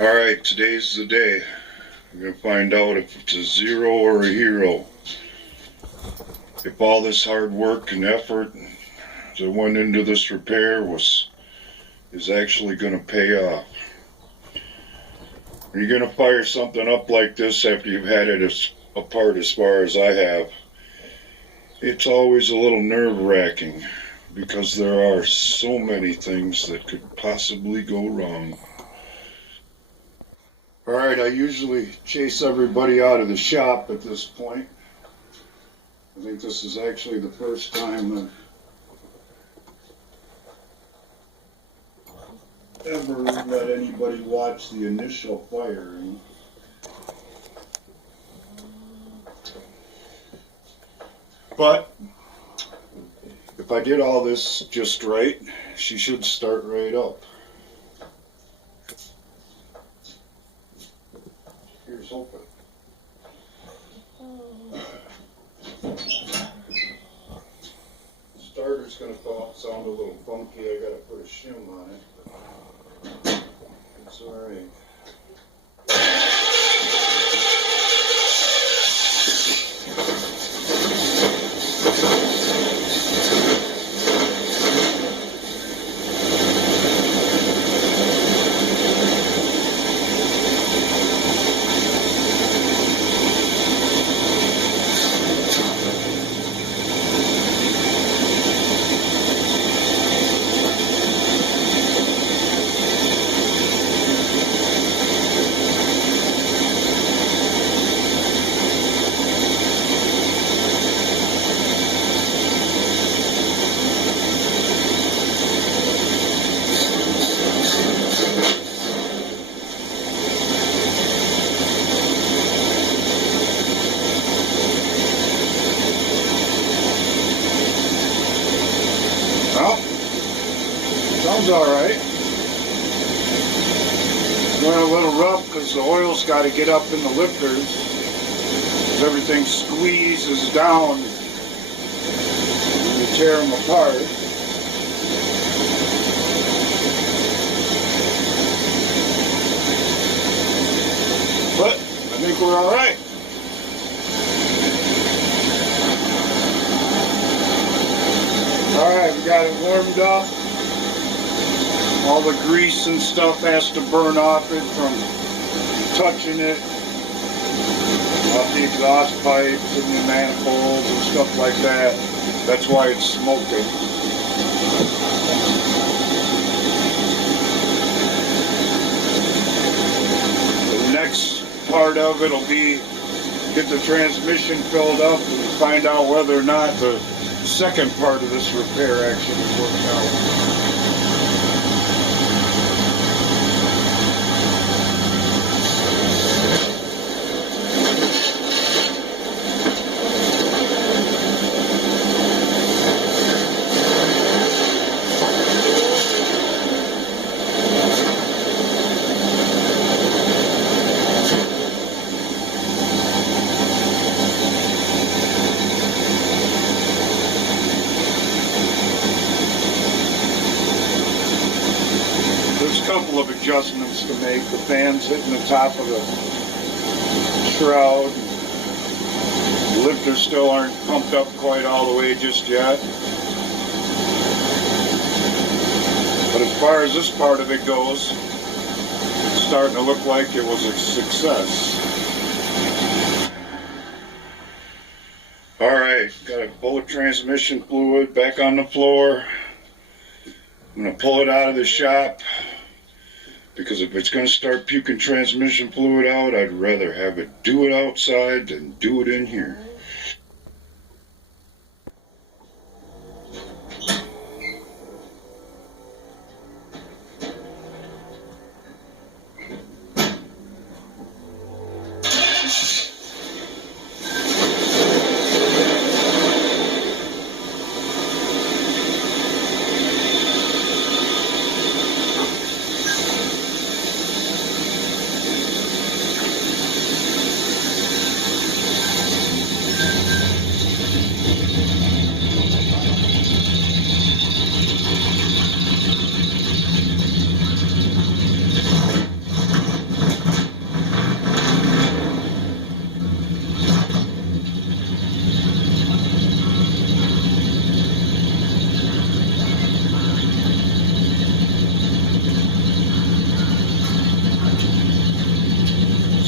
Alright, today's the day. We're going to find out if it's a zero or a hero. If all this hard work and effort that went into this repair is actually going to pay off. When you're going to fire something up like this after you've had it apart as far as I have, it's always a little nerve-wracking because there are so many things that could possibly go wrong. Alright, I usually chase everybody out of the shop at this point. I think this is actually the first time that I've ever let anybody watch the initial firing. But if I did all this just right, she should start right up. Here's hoping. Starter's going to sound a little funky. I got to put a shim on it. But it's all right. Well, sounds alright. Going a little rough because the oil's got to get up in the lifters. As everything squeezes down and you tear them apart. But I think we're alright. Alright, we got it warmed up. All the grease and stuff has to burn off it from touching it. Off the exhaust pipes and the manifolds and stuff like that. That's why it's smoking. The next part of it will be get the transmission filled up and find out whether or not the second part of this repair actually worked out. Couple of adjustments to make. The fan's hitting the top of the shroud. The lifters still aren't pumped up quite all the way just yet. But as far as this part of it goes, it's starting to look like it was a success. Alright, got a full of transmission fluid back on the floor. I'm going to pull it out of the shop. Because if it's going to start puking transmission fluid out, I'd rather have it do it outside than do it in here.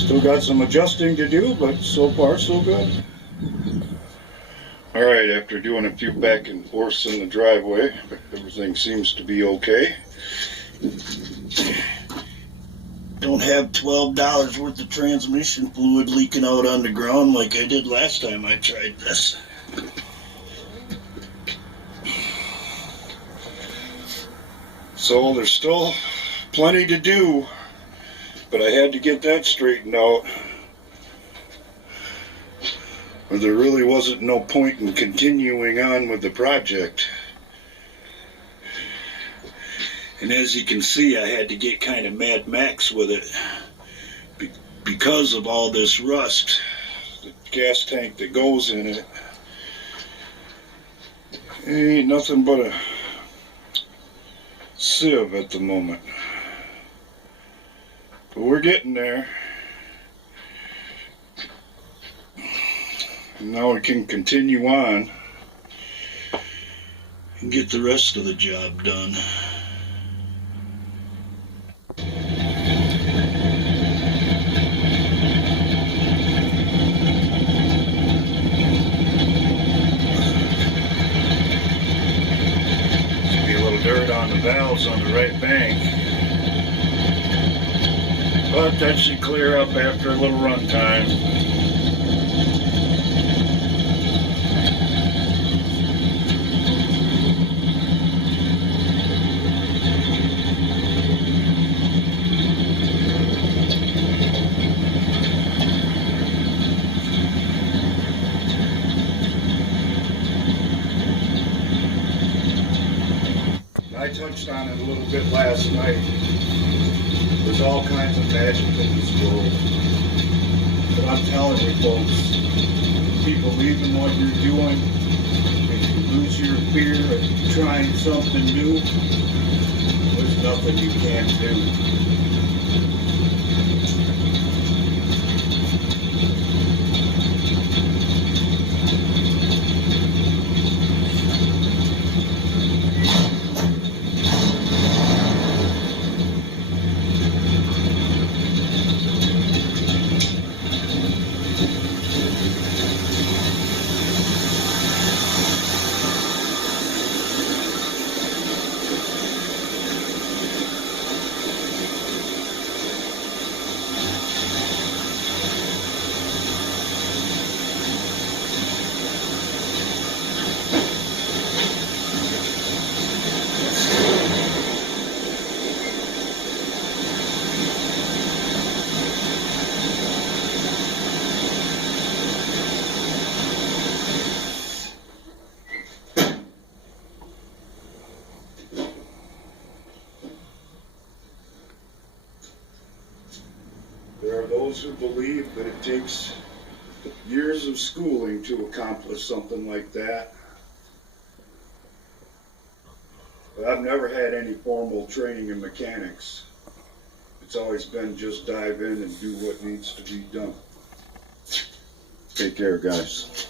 Still got some adjusting to do, but so far so good. Alright, after doing a few back and forths in the driveway, everything seems to be okay. Don't have $12 worth of transmission fluid leaking out on the ground like I did last time I tried this. So there's still plenty to do, but I had to get that straightened out. Or there really wasn't no point in continuing on with the project. And as you can see, I had to get kind of Mad Max with it because of all this rust. The gas tank that goes in it ain't nothing but a sieve at the moment. But we're getting there. And now we can continue on and get the rest of the job done. Dirt on the valves on the right bank, but that should clear up after a little run time. I touched on it a little bit last night. There's all kinds of magic in this world. But I'm telling you folks, keep believing what you're doing. If you lose your fear of trying something new, there's nothing you can't do. There are those who believe that it takes years of schooling to accomplish something like that. But I've never had any formal training in mechanics. It's always been just dive in and do what needs to be done. Take care, guys.